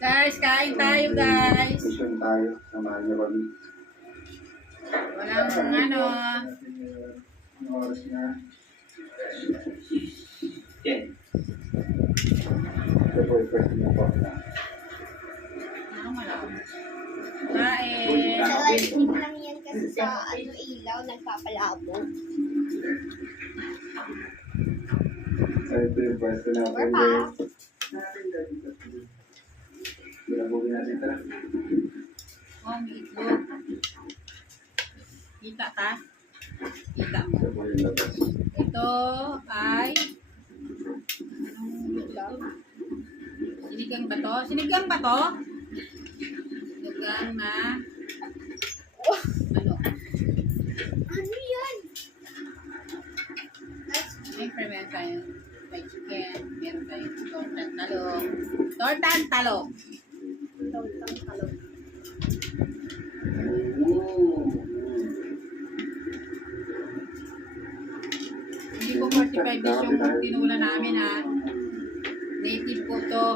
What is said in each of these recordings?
Guys, kain tayo guys. Mission tayo. Samahan niyo kami. Walang ano. Ang oras na. Ito po yung first na po na. Ano malam? Kain. Sa lightning lang yan kasi sa ilaw, nagpapalabo. Ito yung first na po. Or pa? Bilabugin natin ito. Oh, may itlog. Kita ka? Kita mo. Ito po yung labas. Ito ay anong luto? Sinigang ba to? Sinigang ba to? Sinigang na ano? Ano yan? Siyempre meron tayo may chicken, meron tayo tortang talong. Tortang talong! Tortang talong. Hindi po 45 days yung tinula namin ha. Native po to.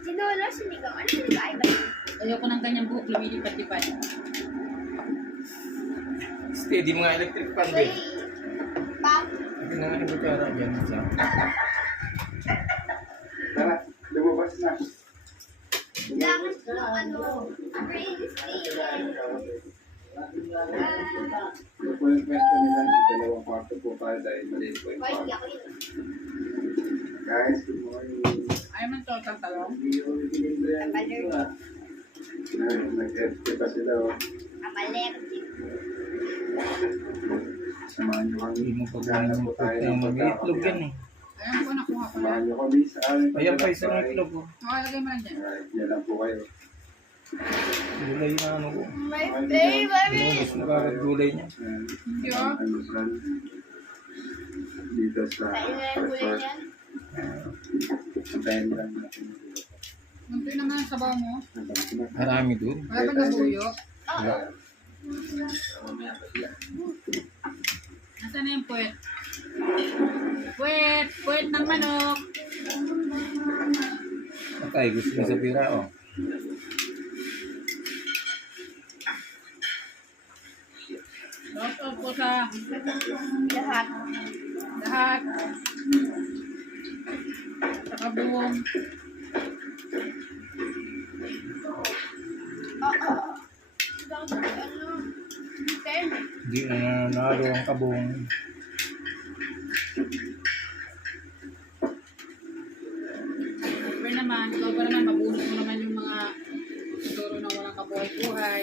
Sinolo, sinigang. Ano sinigang? Iba yun? Ayoko ng kanyang buhok, lumilipad-lipad. Steady mga electric fan Uy! din. Pa? Hindi na nga kara dyan sa... Tara, lumabas na. Kailangan ng ano, green steak. Ito po yung pwesto nila. Dalawang kwarto po tayo dahil maliit po yung Why, kwarto. ako yun. Guys, good morning. Ayaw man tortang talong. Nag-FT pa sila. Oh. Amalertic. Samahan niyo kami. Hindi mo pagkakain ng pagkain. Mag-iitlog yan eh. Ayan po, nakuha ko Samahan na. niyo kami sa aming Ayan pa isang paglalakbay. itlog oh. Lagay mo lang dyan. Alright, yan lang po kayo. Gulay na ano ko. My favorite! Inuubos na kagad gulay niya. Ayan. Hindi oh. Almusal. Dito sa Kain na yung kulay niyan. Antayin lang natin. Munti naman ang sabaw mo. Marami doon. Wala ba nabuyo? Oo. Nasaan na yung puwet? Puwet! Puwet ng manok! Patay, gusto mo sa pira oh. Lost out po sa Lahat. lahat. Sa kabuong. Oo. Ano? Ten. Hindi na nanalo ang kabong. Siyempre naman, ikaw pa naman, mabunot mo naman yung mga siguro na walang kabuhay-buhay.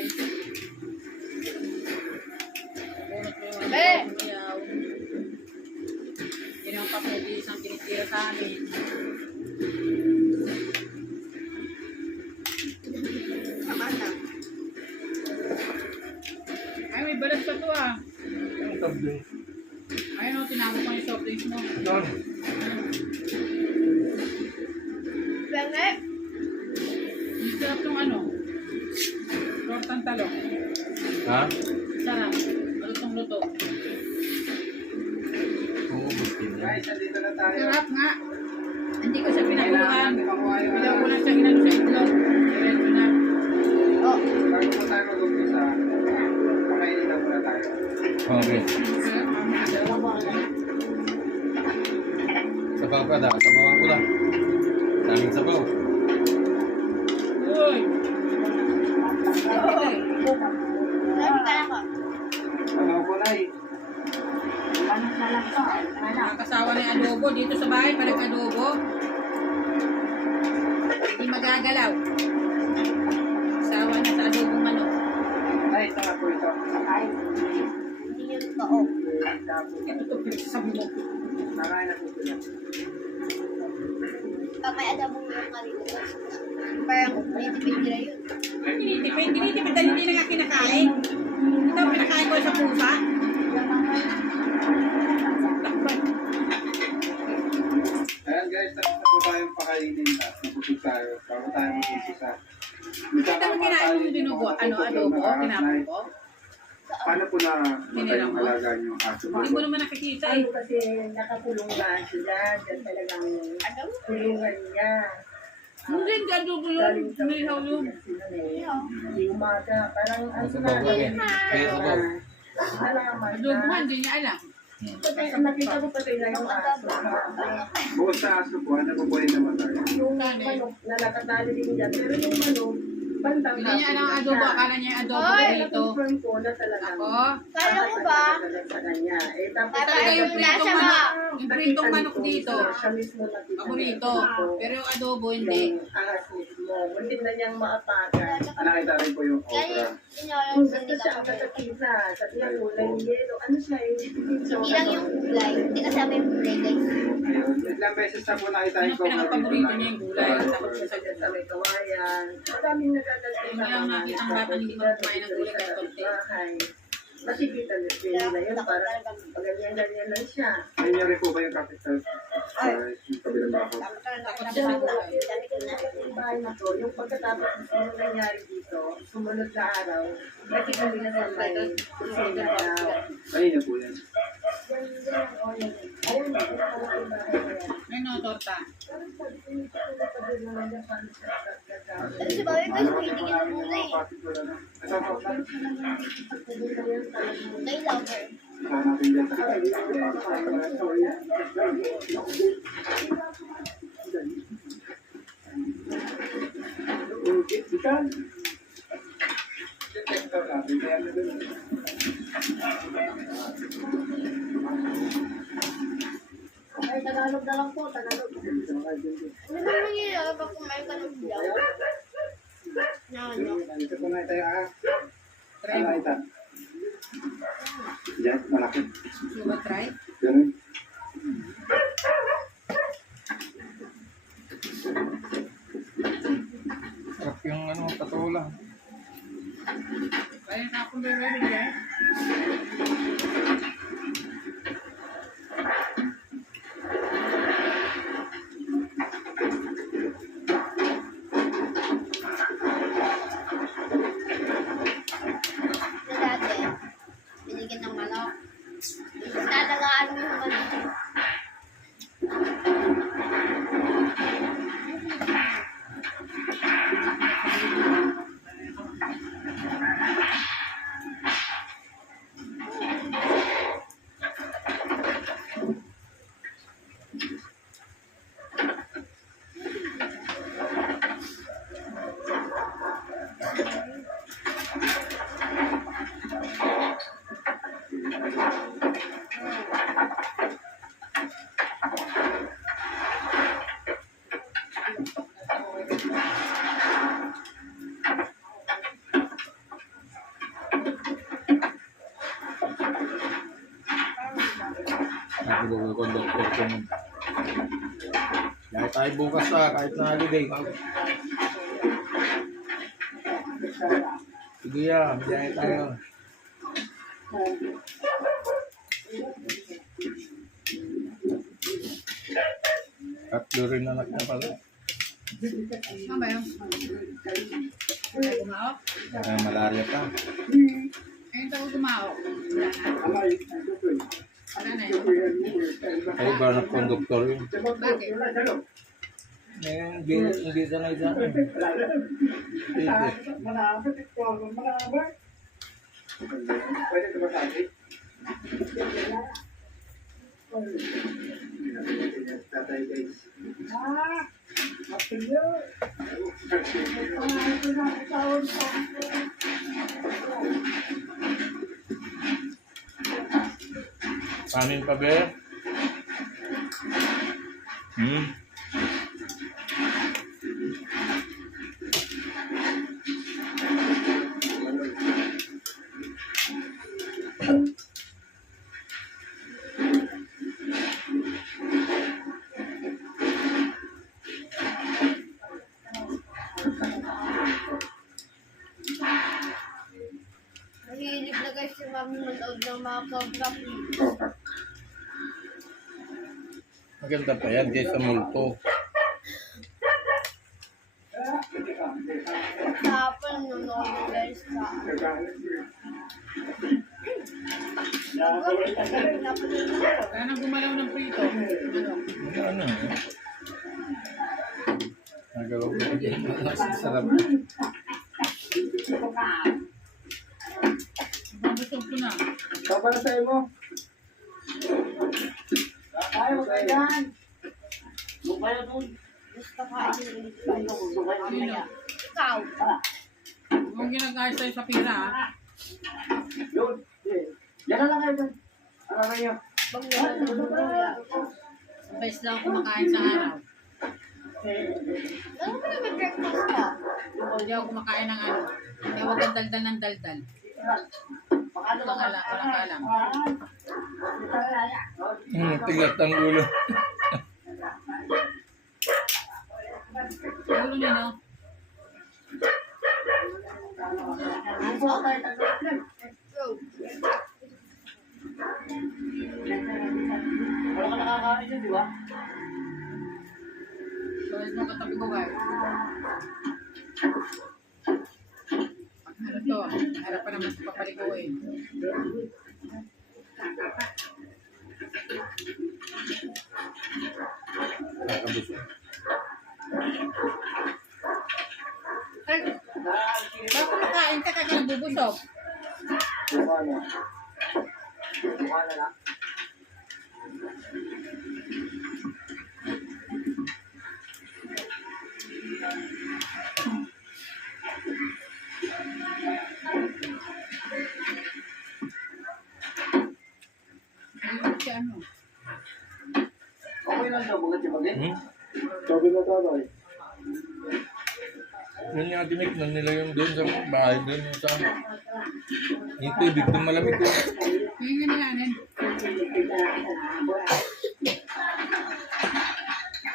Mabunot mo yung mga sumayaw. Yun ang papulis ang tinitira sa amin. Tama na. Ay, may balat pa to ah. Ang tablo. Ayun o, tinawag ko yung soft drinks mo. Doon. Bangay. Ang sarap ng ano? Tortang talong. Ha? Sarap. Malutong luto. Uubos din yan. Guys, nandito na tayo. Sarap nga. Hindi ko siya pinaguluhan. Bilaw ko lang siya inano sa itlog. Diretso na. Oh. Bago po tayo mag-umpisa, pakainin na muna tayo. Okay. Sabaw ka da. Sabawan ko lang. Daming sabaw. Uy! Sabi ka lang ko. Ano po na eh? Nakakasawa na yung adobo dito sa bahay. Parang adobo. Hindi magagalaw. Sawa na sa adobong manok. Ay, ito na po ito. Hindi yun totoo. Ito to, pinagsasabi mo. Nakain na po sila. Pag may adabong yung karito, parang tinitipid nila yun. Tinitipid dahil hindi na nga kinakain. Ito, pinakain ko sa pusa. Ayan guys, tapos na po tayong pakainin na. Napusog tayo. Bago tayo mag-umpisa. Kita mo kinain mo yung dinugo, ano, adobo, kinapon ko. Paano po na Tinira mo? alagaan yung aso mo? Hindi mo naman nakikita eh. Ano kasi nakakulong nga sila, dyan talagang kulungan niya. Hindi, hindi adobo yun. Hindi yun. Di umaga, parang ang Sabaw ka rin. Kaya sabaw. Alaman Adobo nga, na. hindi niya alam. Nakita ko pati na yung aso. Bukod sa aso po, ano po po yung namatay? Yung manok na nakatali din dyan. Pero yung manok, bandang Hindi niya alam ang adobo. Akala niya yung adobo Ay, dito. confirm ko na talagang Ako? Kala ko ba? sa kanya. Eh, tapos Talaga yung pritong Nasa manok. Yung pritong manok dito. Siya mismo nakita. Paborito. Pero yung adobo, hindi. Yung ahas mismo. Munti na niyang maapakan. Nakita rin po yung Kaya okra. yun yung Kung gusto siya ang katakisa, sabi niya kulay yelo. Ano siya Hindi lang yung gulay. Hindi kasama yung gulay guys. Ayun, ilang beses na po nakita Ano yung okra. pinaka-paborito niya yung gulay. Takot siya sa sa may kawayan. Maraming nagdadalhin Wala akong nakita ang batang hindi kumain ng gulay kahit konti. Masigitan nila yun para paganyan-ganyan lang siya. Ayun niya rin po ba yung capital? Yung kabilang bako? Takot siya sa gulay. Yung bahay na to, yung pagkatapos ng nangyari dito, sumunod na araw, nakita nila sa may kusina daw. Ayun niya po yan. Ayun, yung bahay na yan. May no, torta. Ano si Bobby guys, hindi ka ng gulay. Ito po, Gulay lover. saan natin dyan sa Ay, Tagalog na lang po, Tagalog. Ano ba nangyayari pag kumain ka ng gulay? Na ano? Ito po na tayo Ano ito? Yan, malaki. Suba try. Ganun. Sarap yung ano, patola. Kaya na akong bebe eh. Na dati, binigyan ng manok. Tatagaan mo yung manok. Sabi ko kung doktor ko nun. Kahit tayo bukas kahit na holiday. Sige yan, biyahe tayo. Tatlo rin anak niya pala. Ano ba yun? Ay, gumao? Malaria pa. Ayun tayo gumao. Wala na. Wala na yun. Ay ba na konduktor yun? Bakit? Hindi sanay sa akin. Pwede ito ba sa akin? Tatay guys. Kanin pa ba? Mahilig na guys si Mami manood ng mga program. Okay. Maganda pa yan kaysa multo. Kahapon nanonood ng guys sa Kaya nang gumalaw ng prito. Ano? Ano? Nagawa ko din. Sarap. Babusog ko na. Ikaw pala sa'yo mo. Kaya mo kayo yan. Gusto ka Sino? ikaw. Kung ginagayos tayo sa pira, ha? Yun. Yan na lang kayo dyan. Ano na yun? Isang beses lang ako kumakain sa araw. Ano ba naman breakfast ka? Hindi ako kumakain ng ano. Hindi ako daldal ng daldal. Walang alam. Tigat ang ulo. Ulo niya, no? Go. Wala ka nakakain yun, di ba? So, ito katabi ko, guys. Ano to? Harap pa naman sa papaliguin. Kakabusog. Ay, bakit kumakain ka kaya nabubusog? Ano? Ano lang? Ayun si ano. Okay lang daw, bagat yung bagay. Hmm? Sabi na tatay. Yun yung tinikman nila yung doon sa bahay doon yung sa yung tubig doon malamig ko. Yung nga nanin.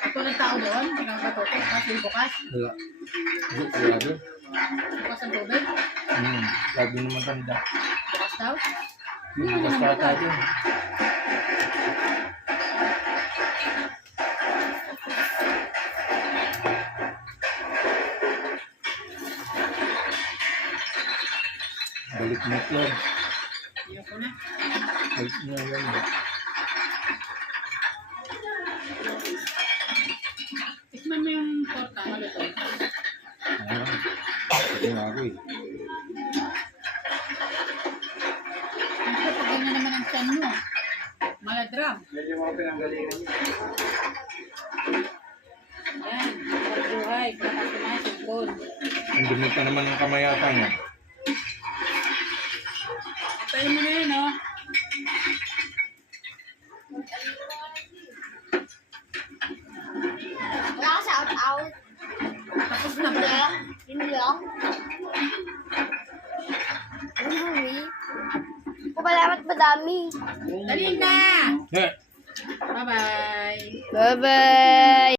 Ito ng tao doon, pinagpatutok, kasi bukas. Wala. Wala doon. Bukas ang tubig. Lagi naman tanda. Bukas daw. Basta ata doon. Balik mo itlog. Ayoko na. Balik mo yan. Tikman mo yung torta, maluto. Sige nga ako eh. Ito, pag ganyan naman ang tiyan mo. Maladram. Medyo mga pinanggalingan niya. Yan, pagbuhay, pagkakasumay, sugod. Ang dumi pa naman ng kamayatan mo. Tayo mo na yun, oh. Wala ka shout out. Tapos na ba? Yun lang. Uy. Kumalamat madami. Dali na! Eh! Bye-bye! Bye-bye!